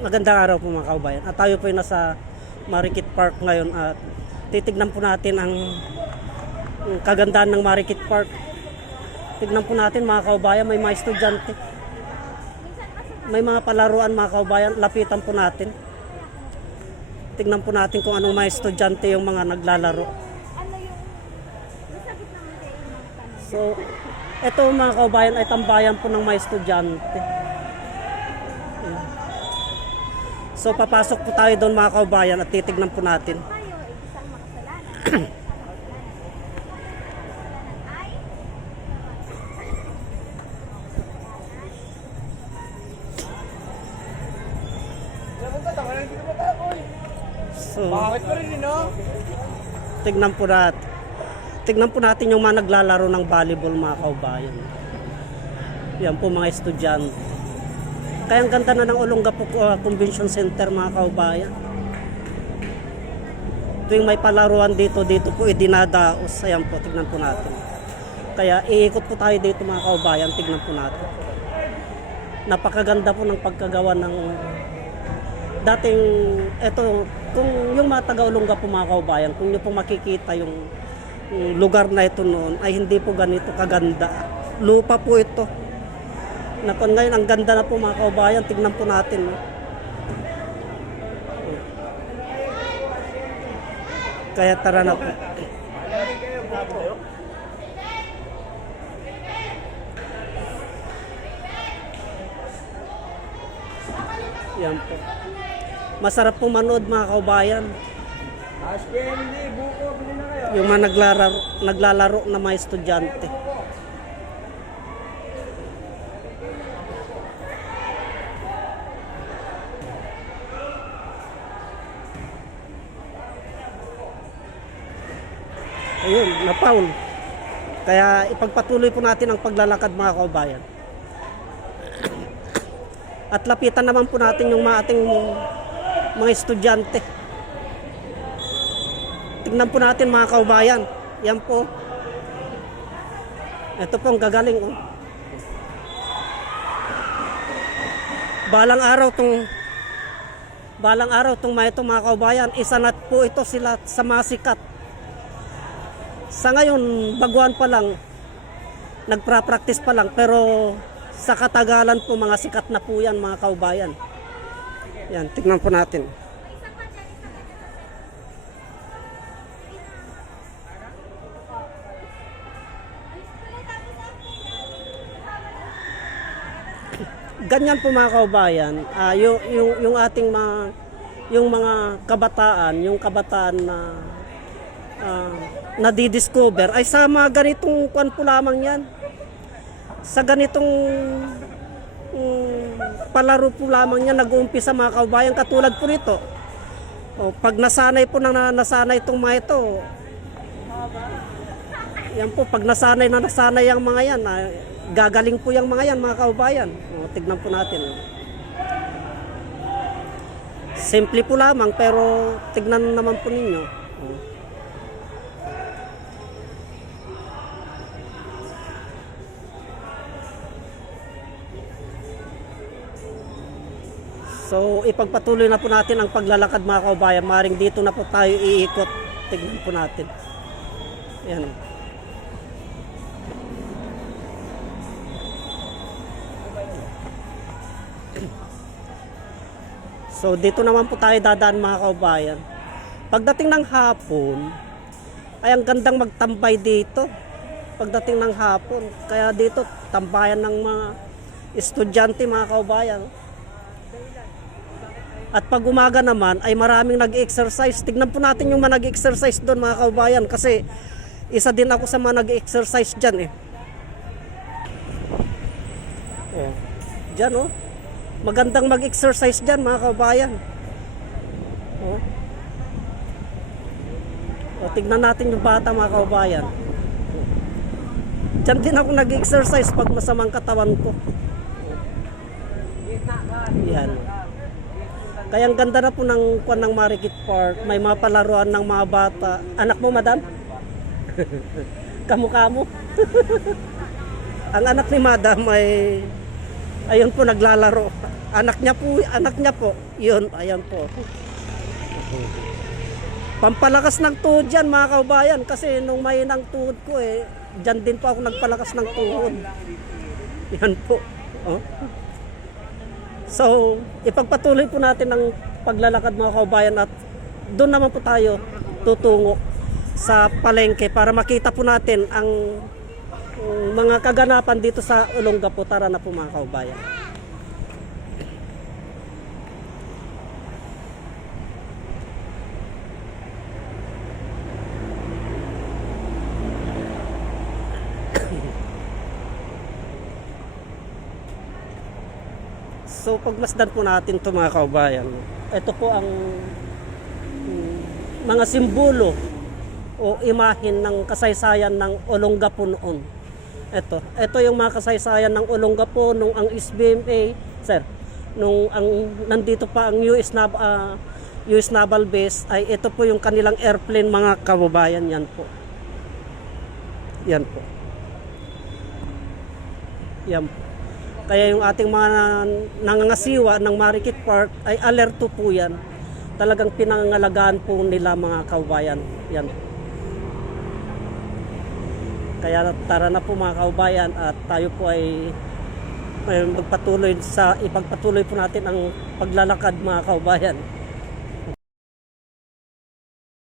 Magandang araw po mga kaubayan. At tayo po ay nasa Marikit Park ngayon at titignan po natin ang kagandahan ng Marikit Park. Tignan po natin mga kaubayan, may mga estudyante. May mga palaruan mga kaubayan, lapitan po natin. Tignan po natin kung anong mga estudyante yung mga naglalaro. So, ito mga kaubayan ay tambayan po ng mga estudyante. So papasok po tayo doon mga kaubayan at titignan po natin. So, tignan po natin. Tignan po natin yung mga naglalaro ng volleyball mga kaubayan. Yan po mga estudyante. Kaya ang ganda na ng Olongapo Convention Center mga kaubayan. Tuwing may palaruan dito po idinadaos. Ayan po, tignan po natin. Kaya iikot po tayo dito mga kaubayan, tignan po natin. Napakaganda po ng pagkagawa ng dating, eto, kung yung mga taga Olongapo mga kaubayan, kung nyo po makikita yung lugar na ito noon, ay hindi po ganito kaganda. Lupa po ito. Nakon ngayon, ang ganda na po mga kaubayan, tignan po natin. No? Kaya tara na po. Yan po. Masarap po manood mga kaubayan. Yung mga naglalaro na mga estudyante. Ayun, na-foul. Kaya ipagpatuloy po natin ang paglalakad mga kaubayan. At lapitan naman po natin yung ating mga estudyante. Tignan po natin mga kaubayan. Yan po. Ito po ang gagaling. Oh. Balang araw tong mga kaubayan, isa na po ito sila sa mga sikat. Sa ngayon, baguhan pa lang, nagpra-practice pa lang, pero sa katagalan po, mga sikat na po yan, mga kaubayan. Yan, tignan po natin. Ganyan po mga kaubayan, yung ating yung mga kabataan, na nadidiscover ay sa mga ganitong kwan po lamang yan, sa ganitong palaro po lamang yan nag-uumpisa mga kaubayan, katulad po nito. Pag nasanay po nasanay itong mga ito, yan po, pag nasanay ang mga yan, gagaling po yung mga yan mga kaubayan. Tignan po natin. Simple po lamang pero tignan naman po ninyo. So, ipagpatuloy na po natin ang paglalakad mga kaubayan. Maring dito na po tayo iikot. Tignan po natin. Ayan. So, dito naman po tayo dadaan mga kaubayan. Pagdating ng hapon, ay ang gandang magtambay dito. Pagdating ng hapon. Kaya dito, tambayan ng mga estudyante mga kaubayan. At pag umaga naman ay maraming nag-exercise. Tignan po natin yung mga nag-exercise doon mga kaubayan, kasi isa din ako sa mga nag-exercise dyan eh. Oh, dyan oh. Magandang mag-exercise dyan mga kaubayan. Oh. Oh, tignan natin yung bata mga kaubayan. Dyan din ako nag-exercise pag masamang katawan ko. Yan. Kaya ang ganda na po ng kuwan ng Marikit Park. May mga palaruan ng mga bata. Anak mo, madam? Kamukha mo. Ang anak ni madam ay ayun po naglalaro. Anak niya po. Yun, ayan po. Pampalakas ng tuhod yan mga kaubayan kasi nung may ng tuhod ko dyan din po ako nagpalakas ng tuhod. Yan po. Oh. So, ipagpatuloy po natin ang paglalakad mga kaubayan at doon naman po tayo tutungo sa palengke para makita po natin ang mga kaganapan dito sa Olongapo. Tara na po mga kaubayan. So pagmasdan po natin ito mga kaubayan. Ito po ang mga simbolo o imahin ng kasaysayan ng Olongapo noon. Ito yung mga kasaysayan ng Olongapo nung ang SBMA, sir, nung nandito pa ang US Naval Base ay ito po yung kanilang airplane mga kababayan, yan po. Yan po. Yan po. Kaya yung ating mga nangangasiwa ng Marikit Park ay alerto po yan. Talagang pinangangalagaan po nila mga kaubayan. Yan. Kaya tara na po mga kaubayan at tayo po ay ipagpatuloy po natin ang paglalakad mga kaubayan.